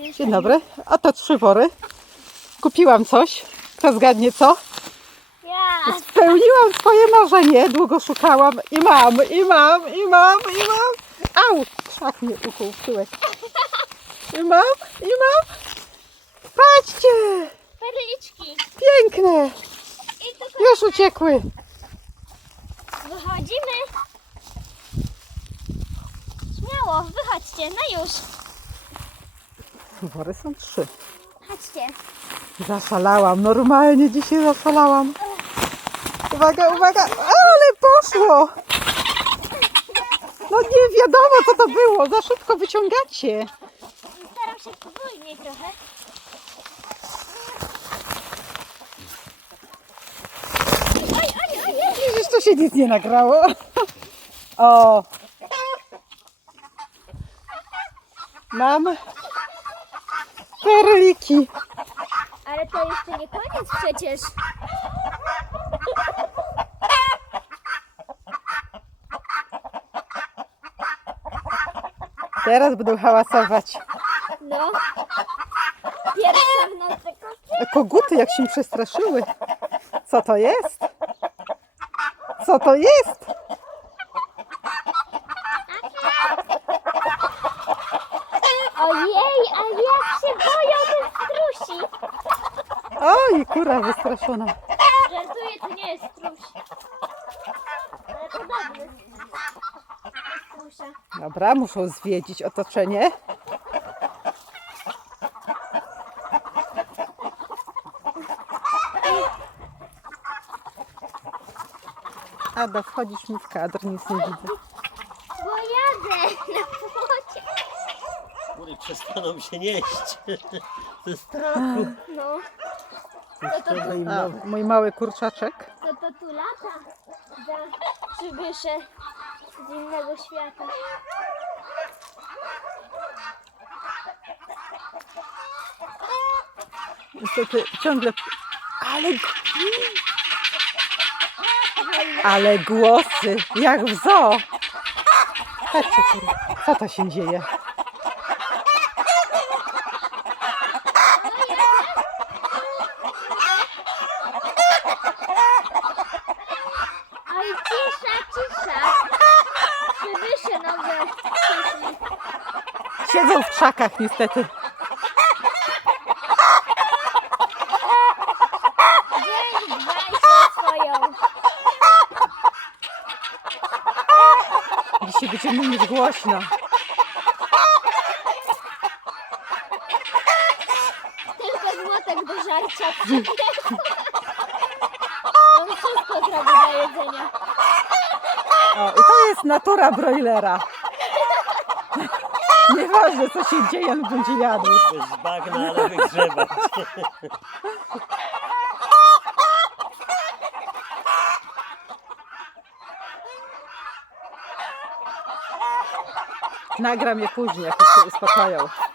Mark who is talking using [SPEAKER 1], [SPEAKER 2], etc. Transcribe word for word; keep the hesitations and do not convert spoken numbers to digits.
[SPEAKER 1] Dzień dobry. Oto trzy wory. Kupiłam coś. Kto zgadnie co?
[SPEAKER 2] Ja.
[SPEAKER 1] Spełniłam swoje marzenie. Długo szukałam i mam, i mam, i mam, i mam. Au! Krzak mnie ukuł w tyłek. I mam, i mam. Patrzcie!
[SPEAKER 2] Perliczki.
[SPEAKER 1] Piękne!
[SPEAKER 2] I tu
[SPEAKER 1] Już uciekły.
[SPEAKER 2] wychodzimy. Śmiało, wychodźcie, no już.
[SPEAKER 1] Wory są trzy.
[SPEAKER 2] Chodźcie.
[SPEAKER 1] Zaszalałam. Normalnie dzisiaj zaszalałam. Uwaga, uwaga. Ale poszło! No nie wiadomo co to było. Za szybko wyciągacie.
[SPEAKER 2] Staram się powolniej trochę. Oj, oj, oj, oj.
[SPEAKER 1] Widzisz, to się nic nie nagrało. O! Mam perliki.
[SPEAKER 2] Ale to jeszcze nie koniec przecież.
[SPEAKER 1] Teraz będą hałasować.
[SPEAKER 2] No. Pierwsza w nocy koty.
[SPEAKER 1] Koguty jak się przestraszyły. Co to jest? Co to jest?
[SPEAKER 2] Ojej, a jak się boją tych strusi.
[SPEAKER 1] Oj, kura wystraszona.
[SPEAKER 2] Żartuję, to nie jest struś. Ale podobny. Strusza.
[SPEAKER 1] Dobra, muszą zwiedzić otoczenie. Ada, wchodzisz mi w kadr, nic nie widzę.
[SPEAKER 2] Bo jadę na płocie.
[SPEAKER 3] Kury przestaną się nieść ze strachu.
[SPEAKER 2] No,
[SPEAKER 3] Trzeba im
[SPEAKER 1] A,
[SPEAKER 3] nowe.
[SPEAKER 1] mój mały kurczaczek.
[SPEAKER 2] to to tu lata za przybysze z innego świata.
[SPEAKER 1] Niestety ciągle... Ale... Ale głosy, jak w zoo. Patrzcie, kurde, co to się dzieje?
[SPEAKER 2] Oj, cisza, cisza. Przybysze nowe przyszli.
[SPEAKER 1] Siedzą w krzakach niestety.
[SPEAKER 2] Dzień, dbaj się swoją.
[SPEAKER 1] Dzisiaj będziemy mieć głośno.
[SPEAKER 2] Tylko złotek do żarcia. On wszystko zrobi dla jedzenia.
[SPEAKER 1] O, i to jest natura broilera. Nieważne co się dzieje, on będzie jadł.
[SPEAKER 3] Bez bagna, ale wygrzebać.
[SPEAKER 1] Nagram je później, jak już się uspokoją.